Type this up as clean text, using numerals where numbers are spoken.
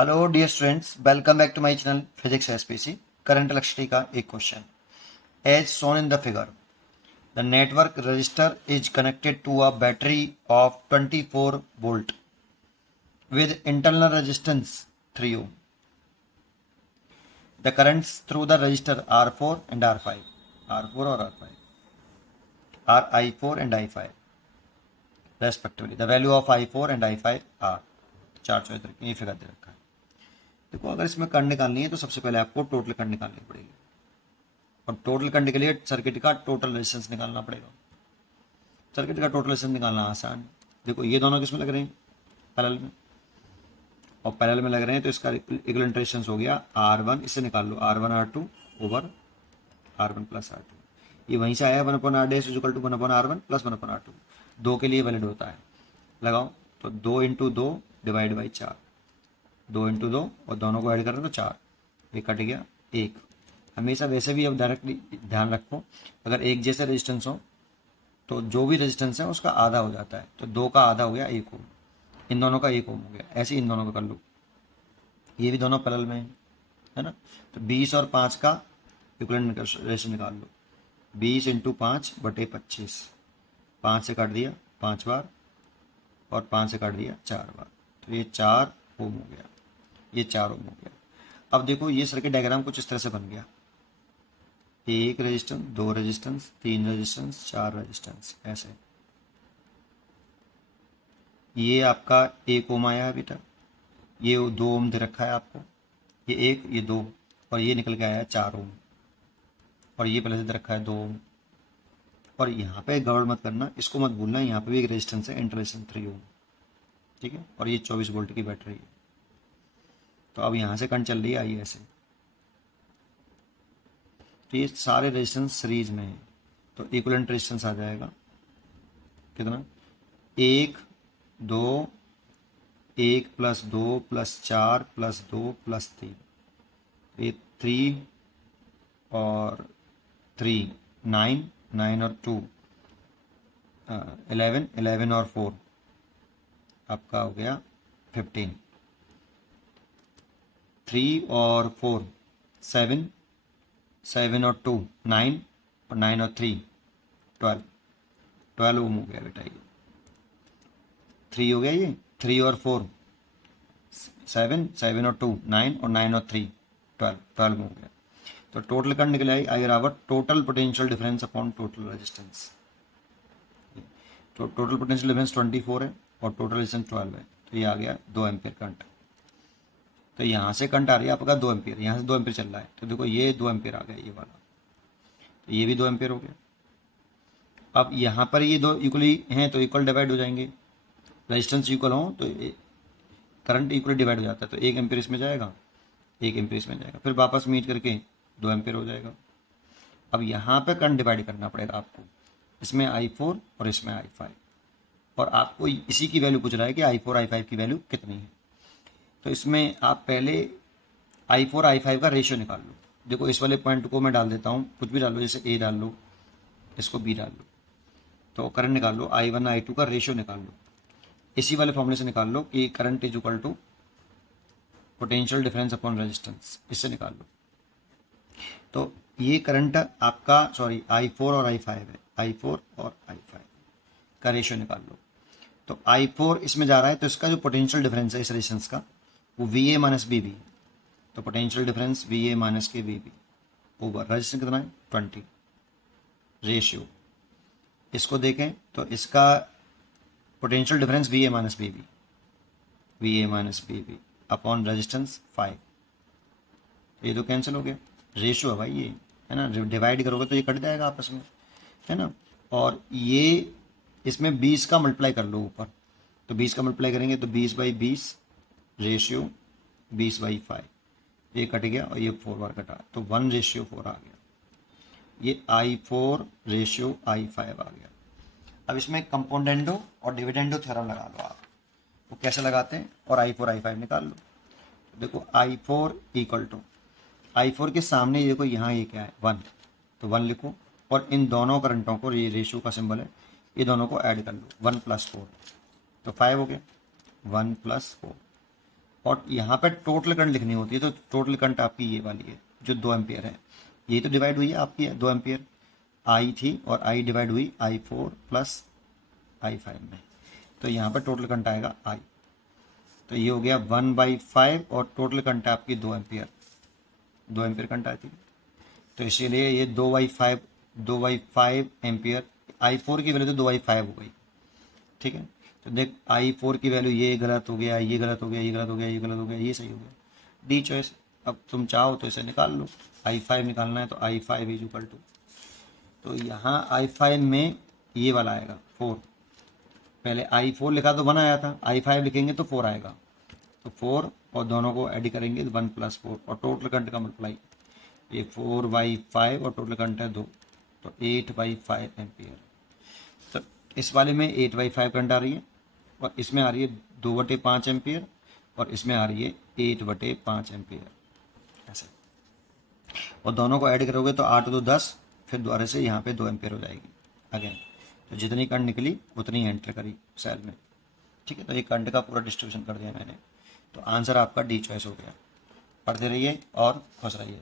Hello dear students, welcome back to my channel physics SPC. Current electricity का एक question. As shown in the figure, the network resistor is connected to a battery of 24 volt with internal resistance 3 ohm. The currents through the resistor R4 and R5, R4 or R5, are I4 and I5 respectively. The value of I4 and I5 are चार choice रखी, ये figure दे रखा है। देखो, अगर इसमें current निकालनी है तो सबसे पहले आपको टोटल करंट निकालनी पड़ेगी, और टोटल करंट के लिए सर्किट का टोटल रेजिस्टेंस निकालना पड़ेगा। सर्किट का टोटल रेजिस्टेंस निकालना आसान है। देखो, ये दोनों किसमें लग रहे हैं? पैरेलल में। और पैरेलल में लग रहे हैं तो इसका इक्विवेलेंट रेजिस्टेंस हो गया R1। इससे निकाल लो R1 R2 over R1 plus R2। ये वहीं से आया 1/R dash equal to 1/R1 plus 1/R2। दो के लिए वैलिड होता है। लगाओ तो 2 × 2 डिवाइड बाई 4, 2 × 2 और दोनों को ऐड करें तो 4, ये कट गया 1। हमेशा वैसे भी अब डायरेक्टली ध्यान रखो, अगर एक जैसे रेजिस्टेंस हो तो जो भी रेजिस्टेंस है उसका आधा हो जाता है। तो 2 का आधा हो गया 1 ओम, इन दोनों का 1 ओम हो गया। ऐसे इन दोनों को कर लो, ये भी दोनों पैरेलल में है ना। तो 20 और 5 का इक्विवेलेंट रेशियो निकाल लो। 20 × 5/25, 5 से काट दिया 5 बार और 5 से काट दिया 4 बार, तो ये 4 ओम हो गया, ये 4 ओम हो गया। अब देखो, ये सर्किट डायग्राम कुछ इस तरह से बन गया। एक रेजिस्टेंस, दो रेजिस्टेंस, तीन रेजिस्टेंस, चार रेजिस्टेंस, ऐसे। ये आपका 1 ओम आया है अभी तक, ये 2 ओम दे रखा है आपको, ये 1, ये 2, और ये निकल के आया है 4 ओम, और ये पहले से दे रखा है 2 ओम। और यहाँ पे गड़बड़ मत करना, इसको मत भूलना, यहाँ पे भी एक रेजिस्टेंस है, इंटर रेजिस्टेंस 3 ओम, ठीक है। और ये 24 वोल्ट की बैटरी है। तो अब यहाँ से करंट चल रही है, आई ऐसे। तो ये सारे रेजिस्टेंस सीरीज में है, तो इक्विवेलेंट रेजिस्टेंस आ जाएगा कितना? 1 2, 1 + 2 + 4 + 2 + 3, ये 3 और 3 9, 9 और 2 11, 11 और 4 आपका हो गया 15, 3 और 4 7, 7 और 2 9, और 9 और 3 12, 12 ओम हो गया बेटा। ये 3 हो गया, ये 3 और 4 7, 7 और 2 9, और 9 और 3 12, 12 हो गया। तो टोटल करंट निकल आई बराबर total potential difference upon total resistance. तो टोटल पोटेंशियल डिफरेंस 24 है और टोटल रेजिस्टेंस 12 है, तो ये आ गया 2 एम्पियर करंट। तो यहाँ से करंट आ रही है आपका 2 एम्पियर, यहाँ से 2 एम्पियर चल रहा है, तो देखो ये 2 एम्पियर आ गया, ये वाला, तो ये भी 2 एम्पियर हो गया। अब यहाँ पर ये दो इक्वली हैं तो इक्वल डिवाइड हो जाएंगे, रेजिस्टेंस इक्वल हो तो करंट इक्वली डिवाइड हो जाता है। तो 1 एम्पियर इसमें जाएगा, 1 एम्पियर इसमें जाएगा, फिर वापस मीट करके 2 एम्पियर हो जाएगा। अब यहाँ पे करंट डिवाइड करना पड़ेगा आपको, इसमें I4 और इसमें I5, और आपको इसी की वैल्यू पूछ रहा है कि I4 I5 की वैल्यू कितनी है। तो इसमें आप पहले I4 I5 का रेशियो निकाल लो। देखो, इस वाले पॉइंट को मैं डाल देता हूँ, कुछ भी डाल लो, जैसे A डाल लो, इसको B डाल लो, तो करंट निकाल लो। I1 I2 का रेशियो निकाल लो, इसी वाले फॉर्मूले से निकाल लो कि current is equal to potential difference upon resistance, इससे निकाल लो। तो ये करंट आपका I4 और I5 है, I4 और I5 का रेशियो निकाल लो। तो I4 इसमें जा रहा है, तो इसका जो पोटेंशियल डिफरेंस है इस रेजिस्टेंस का, वो VA - VB, तो potential difference VA - VB over resistance कितना है 20 रेशियो। इसको देखें तो इसका potential difference VA - VB upon resistance 5, ये तो कैंसिल हो गया, रेशियो है भाई ये, है ना। डिवाइड करोगे तो ये कट जाएगा आपस में, है ना। और ये इसमें 20 का मल्टीप्लाई कर लो ऊपर, तो 20 का मल्टीप्लाई करेंगे तो 20/20 रेशियो 20/5, ये कट गया और ये 4 बार कटा, तो 1:4 आ गया। ये I4 रेशियो I5 आ गया। अब इसमें कंपोनेंडो और डिविडेंडो थ्योरम लगा लो आप, वो कैसे लगाते हैं, और I4 I5 निकाल लो। तो देखो, I4 इक्वल टू, I4 के सामने देखो यहाँ ये क्या है 1, तो 1 लिखो, और इन दोनों करंटों को, ये रेशियो का सिंबल है, ये दोनों को ऐड कर लो, 1 + 4, तो 5 हो गया, 1 + 4, और यहाँ पे टोटल करंट लिखनी होती है, तो टोटल करंट आपकी ये वाली है जो 2 एम्पियर है, ये तो डिवाइड हुई है आपकी 2 एम्पियर, आई थी और आई डिवाइड हुई I4 प्लस I5 में, तो यहाँ पर टोटल करंट आएगा आई। तो ये हो गया 1/5 और टोटल करंट है आपकी 2 एम्पियर, 2 एम्पियर करंट आती है। तो इसीलिए ये 2/5 एम्पियर, I4 की वैल्यू तो 2/5 हो गई, ठीक है। तो देख I4 की वैल्यू ये गलत हो गया, ये गलत हो गया, ये गलत हो गया, ये गलत हो गया, ये सही हो गया, डी चॉइस। अब तुम चाहो तो इसे निकाल लो, I5 निकालना है तो I5 इज इक्वल टू, तो यहाँ I5 में ये वाला आएगा 4, पहले I4 लिखा तो 1 आया था, I5 लिखेंगे तो 4 आएगा, तो 4 और दोनों को ऐड करेंगे 1 + 4 और टोटल करंट का मल्टीप्लाई, ये 4/5 और टोटल करंट है 2, तो 8/5 एम्पियर। तो इस वाले में 8/5 करंट आ रही है और इसमें आ रही है 2/5 एम्पियर और इसमें आ रही है 8/5 एम्पियर, ऐसे। और दोनों को ऐड करोगे तो 8 2 10, फिर दोबारा से यहाँ पे 2 एम्पियर हो जाएगी अगेन। तो जितनी करंट निकली उतनी एंटर करी सेल में, ठीक है। तो ये करंट का पूरा डिस्ट्रीब्यूशन कर दिया मैंने, तो आंसर आपका डी चॉइस हो गया। पढ़ते रहिए और खुश रहिए।